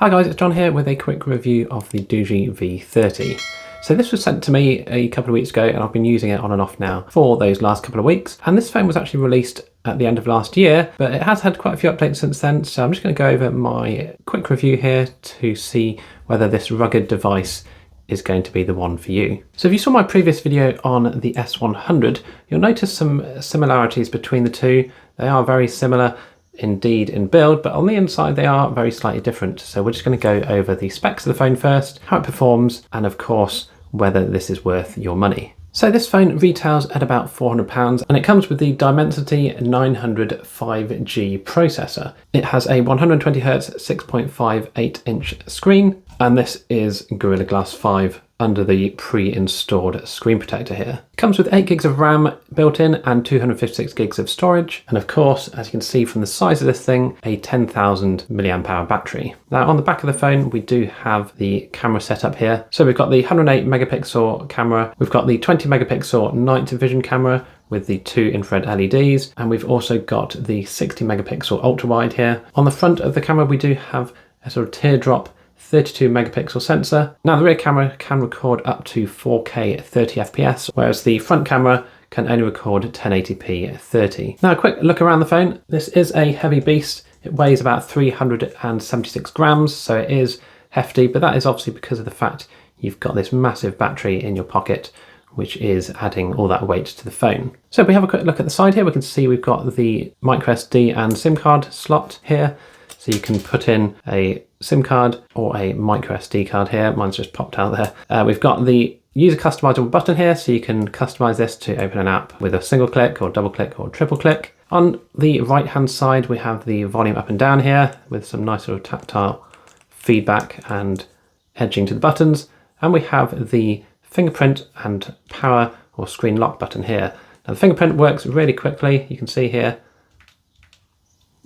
Hi guys, it's John here with a quick review of the Doogee V30. So this was sent to me a couple of weeks ago and I've been using it on and off now for those last couple of weeks. And this phone was actually released at the end of last year, but it has had quite a few updates since then. So I'm just going to go over my quick review here to see whether this rugged device is going to be the one for you. So if you saw my previous video on the S100, you'll notice some similarities between the two. They are very similar indeed in build, but on the inside they are very slightly different. So we're just going to go over the specs of the phone first, how it performs, and of course whether this is worth your money. So this phone retails at about £400 and it comes with the Dimensity 900 5G processor. It has a 120Hz 6.58-inch screen, and this is Gorilla Glass 5 under the pre-installed screen protector here. It comes with 8 gigs of RAM built in and 256 gigs of storage. And of course, as you can see from the size of this thing, a 10,000 mAh battery. Now on the back of the phone, we do have the camera setup here. So we've got the 108 megapixel camera. We've got the 20 megapixel night vision camera with the 2 infrared LEDs. And we've also got the 60 megapixel ultrawide here. On the front of the camera, we do have a sort of teardrop 32 megapixel sensor. Now the rear camera can record up to 4K 30 FPS, whereas the front camera can only record 1080p 30. Now a quick look around the phone. This is a heavy beast. It weighs about 376 grams, so it is hefty, but that is obviously because of the fact you've got this massive battery in your pocket, which is adding all that weight to the phone. So if we have a quick look at the side here, we can see we've got the microSD and SIM card slot here. So you can put in a SIM card or a microSD card here. Mine's just popped out there. We've got the user customizable button here, so you can customize this to open an app with a single click or double click or triple click. On the right hand side, we have the volume up and down here with some nice little tactile feedback and edging to the buttons. And we have the fingerprint and power or screen lock button here. Now the fingerprint works really quickly. You can see here,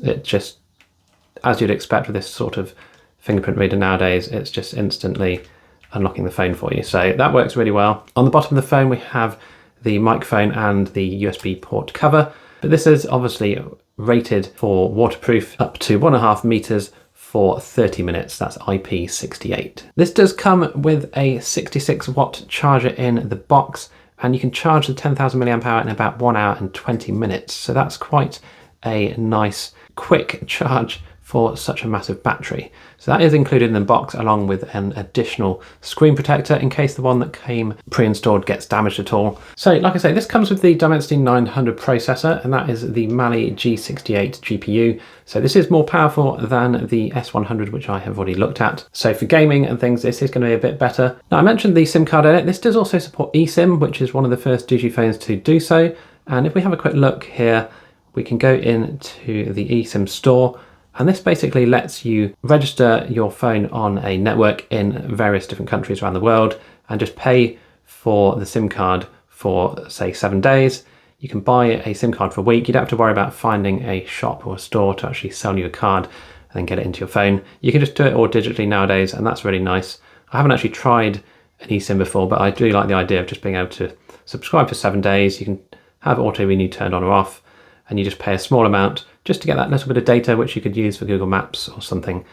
it just, as you'd expect with this sort of fingerprint reader nowadays, it's just instantly unlocking the phone for you. So that works really well. On the bottom of the phone, we have the microphone and the USB port cover, but this is obviously rated for waterproof up to 1.5 meters for 30 minutes. That's IP68. This does come with a 66 watt charger in the box, and you can charge the 10,000 mAh in about 1 hour and 20 minutes. So that's quite a nice quick charge for such a massive battery. So that is included in the box along with an additional screen protector in case the one that came pre-installed gets damaged at all. So like I say, this comes with the Dimensity 900 processor, and that is the Mali G68 GPU. So this is more powerful than the S100, which I have already looked at. So for gaming and things, this is going to be a bit better. Now I mentioned the SIM card in it. This does also support eSIM, which is one of the first Doogee phones to do so. And if we have a quick look here, we can go into the eSIM store. And this basically lets you register your phone on a network in various different countries around the world and just pay for the SIM card for, say, 7 days. You can buy a SIM card for a week. You don't have to worry about finding a shop or a store to actually sell you a card and then get it into your phone. You can just do it all digitally nowadays, and that's really nice. I haven't actually tried an eSIM before, but I do like the idea of just being able to subscribe for 7 days. You can have auto renew turned on or off, and you just pay a small amount just to get that little bit of data, which you could use for Google Maps or something.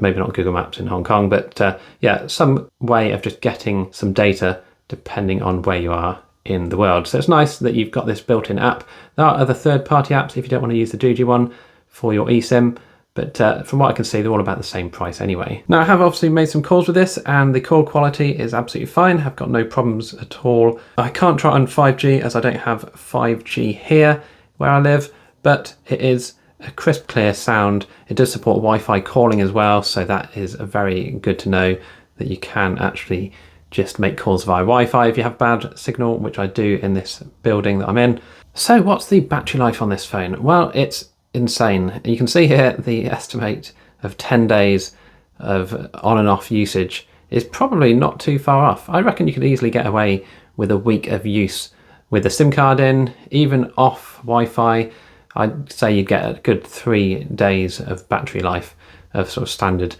Maybe not Google Maps in Hong Kong, but yeah, some way of just getting some data depending on where you are in the world. So it's nice that you've got this built-in app. There are other third-party apps if you don't want to use the Doogee one for your eSIM, but from what I can see, they're all about the same price anyway. Now I have obviously made some calls with this, and the call quality is absolutely fine. I've got no problems at all. I can't try it on 5G as I don't have 5G here where I live, but it is a crisp, clear sound. It does support Wi-Fi calling as well, so that is very good to know that you can actually just make calls via Wi-Fi if you have bad signal, which I do in this building that I'm in. So what's the battery life on this phone? Well, it's insane. You can see here the estimate of 10 days of on and off usage is probably not too far off. I reckon you could easily get away with a week of use with the SIM card in, even off Wi-Fi. I'd say you'd get a good 3 days of battery life of sort of standard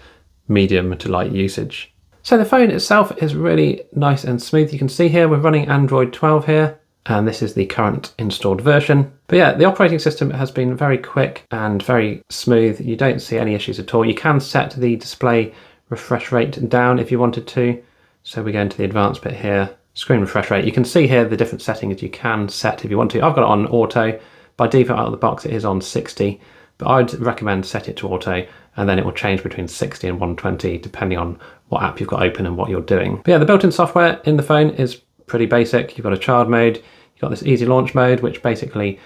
medium to light usage. So the phone itself is really nice and smooth. You can see here we're running Android 12 here, and this is the current installed version. But yeah, the operating system has been very quick and very smooth. You don't see any issues at all. You can set the display refresh rate down if you wanted to. So we go into the advanced bit here, screen refresh rate. You can see here the different settings you can set if you want to. I've got it on auto. By default out of the box it is on 60, but I'd recommend set it to auto, and then it will change between 60 and 120 depending on what app you've got open and what you're doing. But yeah, the built-in software in the phone is pretty basic. You've got a child mode, you've got this easy launch mode, which basically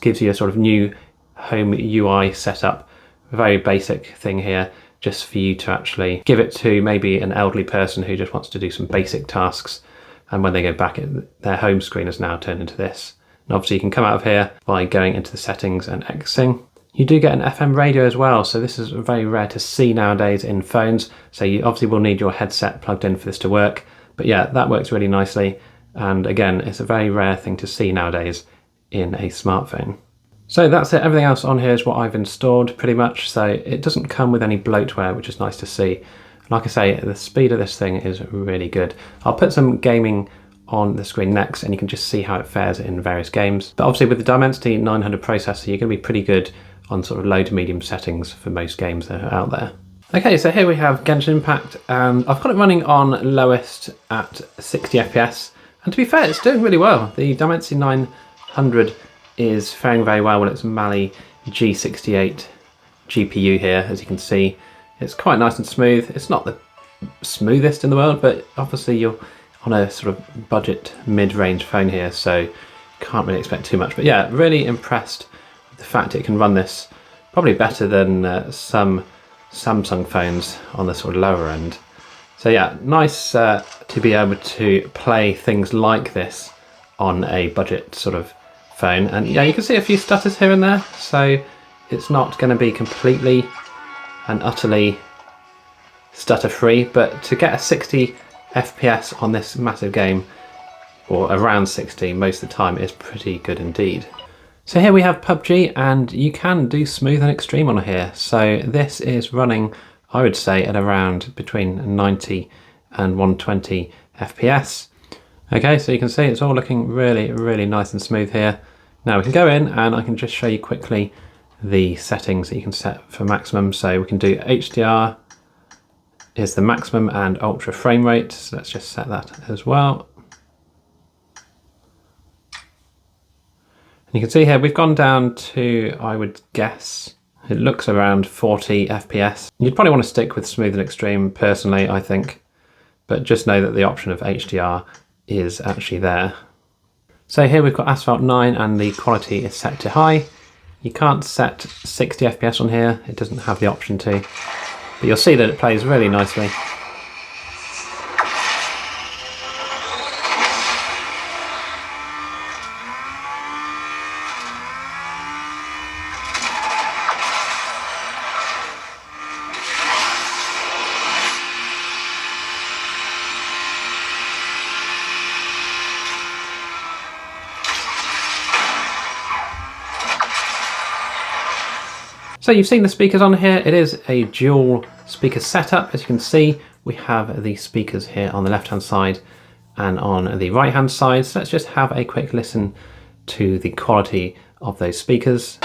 gives you a sort of new home UI setup. A very basic thing here, just for you to actually give it to maybe an elderly person who just wants to do some basic tasks, and when they go back, their home screen is now turned into this. And obviously you can come out of here by going into the settings and exiting. You do get an FM radio as well, so this is very rare to see nowadays in phones, so you obviously will need your headset plugged in for this to work. But yeah, that works really nicely, and again, it's a very rare thing to see nowadays in a smartphone. So that's it. Everything else on here is what I've installed pretty much, so it doesn't come with any bloatware, which is nice to see. Like I say, the speed of this thing is really good. I'll put some gaming on the screen next and you can just see how it fares in various games. But obviously with the Dimensity 900 processor, you're going to be pretty good on sort of low to medium settings for most games that are out there. Okay, so here we have Genshin Impact, and I've got it running on lowest at 60 FPS. And to be fair, it's doing really well. The Dimensity 900 is faring very well with its Mali G68 GPU here, as you can see. It's quite nice and smooth. It's not the smoothest in the world, but obviously you're on a sort of budget mid-range phone here, so can't really expect too much. But yeah, really impressed with the fact it can run this probably better than some Samsung phones on the sort of lower end. So yeah, nice to be able to play things like this on a budget sort of phone. And yeah, you can see a few stutters here and there, so it's not going to be completely and utterly stutter free, but to get a 60 FPS on this massive game, or around 60 most of the time, is pretty good indeed. So here we have PUBG, and you can do smooth and extreme on here. So this is running, I would say, at around between 90 and 120 FPS. Okay, so you can see it's all looking really, really nice and smooth here. Now we can go in and I can just show you quickly the settings that you can set for maximum. So we can do HDR is the maximum and ultra frame rate. So let's just set that as well. And you can see here we've gone down to, I would guess, it looks around 40 FPS. You'd probably want to stick with smooth and extreme personally, I think, but just know that the option of HDR is actually there. So here we've got Asphalt 9 and the quality is set to high. You can't set 60 FPS on here, it doesn't have the option to, but you'll see that it plays really nicely. So you've seen the speakers on here. It is a dual speaker setup. As you can see, we have the speakers here on the left hand side and on the right hand side. So let's just have a quick listen to the quality of those speakers.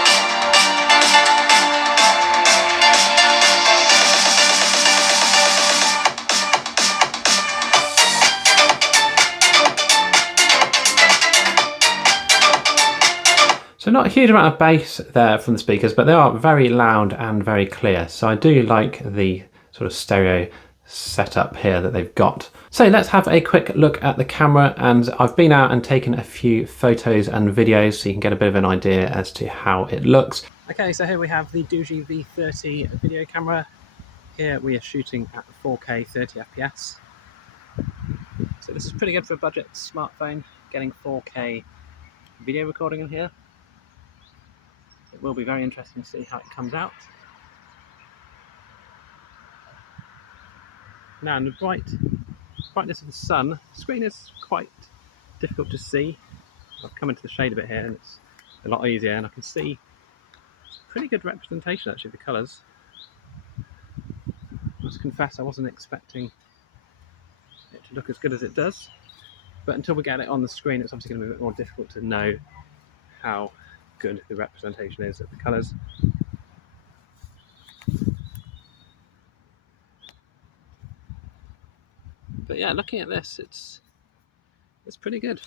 So not a huge amount of bass there from the speakers, but they are very loud and very clear. So I do like the sort of stereo setup here that they've got. So let's have a quick look at the camera, and I've been out and taken a few photos and videos so you can get a bit of an idea as to how it looks. Okay, so here we have the Doogee V30 video camera. Here we are shooting at 4K 30 FPS. So this is pretty good for a budget smartphone, getting 4K video recording in here. It will be very interesting to see how it comes out. Now, in the brightness of the sun, the screen is quite difficult to see. I've come into the shade a bit here and it's a lot easier, and I can see pretty good representation actually of the colours. I must confess I wasn't expecting it to look as good as it does. but until we get it on the screen, it's obviously going to be a bit more difficult to know how good the representation is of the colours. But yeah, looking at this, it's pretty good.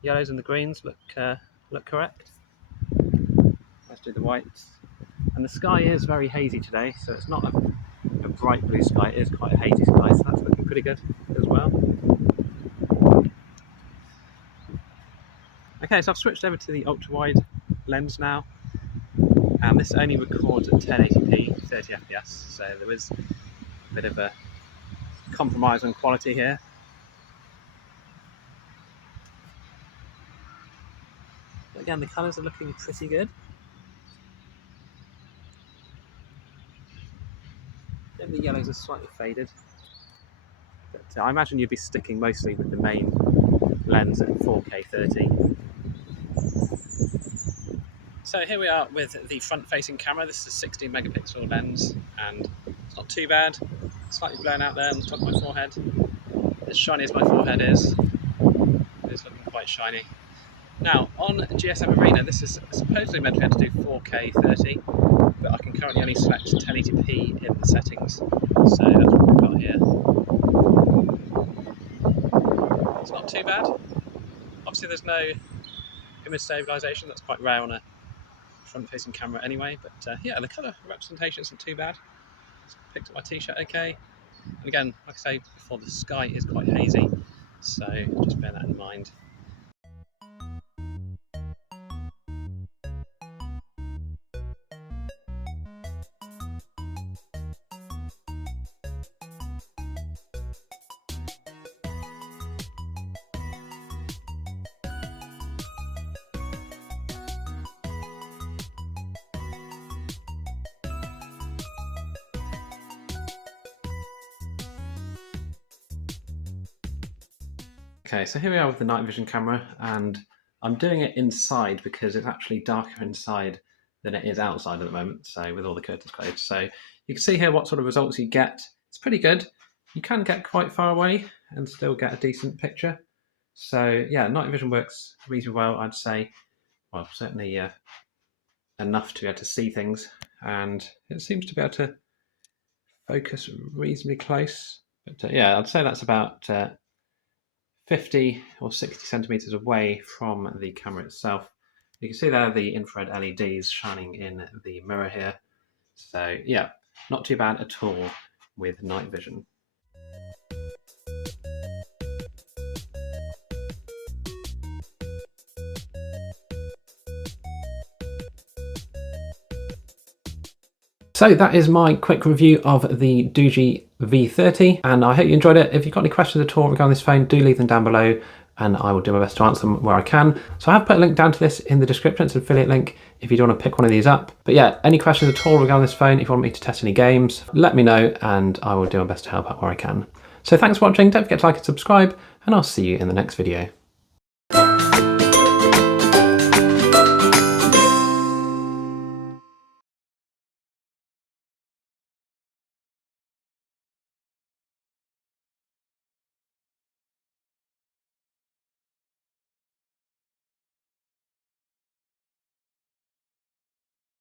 Yellows and the greens look correct. Let's do the whites. And the sky is very hazy today, so it's not a bright blue sky, it is quite a hazy sky, so that's looking pretty good as well. Okay, so I've switched over to the ultra-wide lens now, and this only records at 1080p 30 fps, so there is a bit of a compromise on quality here. But again, the colours are looking pretty good. Then the yellows are slightly faded, but I imagine you'd be sticking mostly with the main lens at 4K 30. So here we are with the front-facing camera. This is a 16 megapixel lens, and it's not too bad. It's slightly blown out there on the top of my forehead. As shiny as my forehead is, it's looking quite shiny. Now, on GSM Arena, this is supposedly meant to be able to do 4K 30, but I can currently only select 1080p in the settings, so that's what we've got here. It's not too bad. Obviously there's no image stabilisation, that's quite rare on a front-facing camera anyway, but yeah, the colour representation isn't too bad. Just picked up my t-shirt okay, and again, like I say before, the sky is quite hazy, so just bear that in mind. Okay, so here we are with the night vision camera, and I'm doing it inside because it's actually darker inside than it is outside at the moment, so with all the curtains closed. So you can see here what sort of results you get. It's pretty good. You can get quite far away and still get a decent picture. So yeah, night vision works reasonably well, I'd say. Well, certainly enough to be able to see things, and it seems to be able to focus reasonably close. But yeah, I'd say that's about 50 or 60 centimeters away from the camera itself. You can see there the infrared LEDs shining in the mirror here. So yeah, not too bad at all with night vision. So that is my quick review of the Doogee V30, and I hope you enjoyed it. If you've got any questions at all regarding this phone, do leave them down below and I will do my best to answer them where I can. So I have put a link down to this in the description. It's an affiliate link if you do want to pick one of these up. But yeah, any questions at all regarding this phone, if you want me to test any games, let me know and I will do my best to help out where I can. So thanks for watching, don't forget to like and subscribe, and I'll see you in the next video.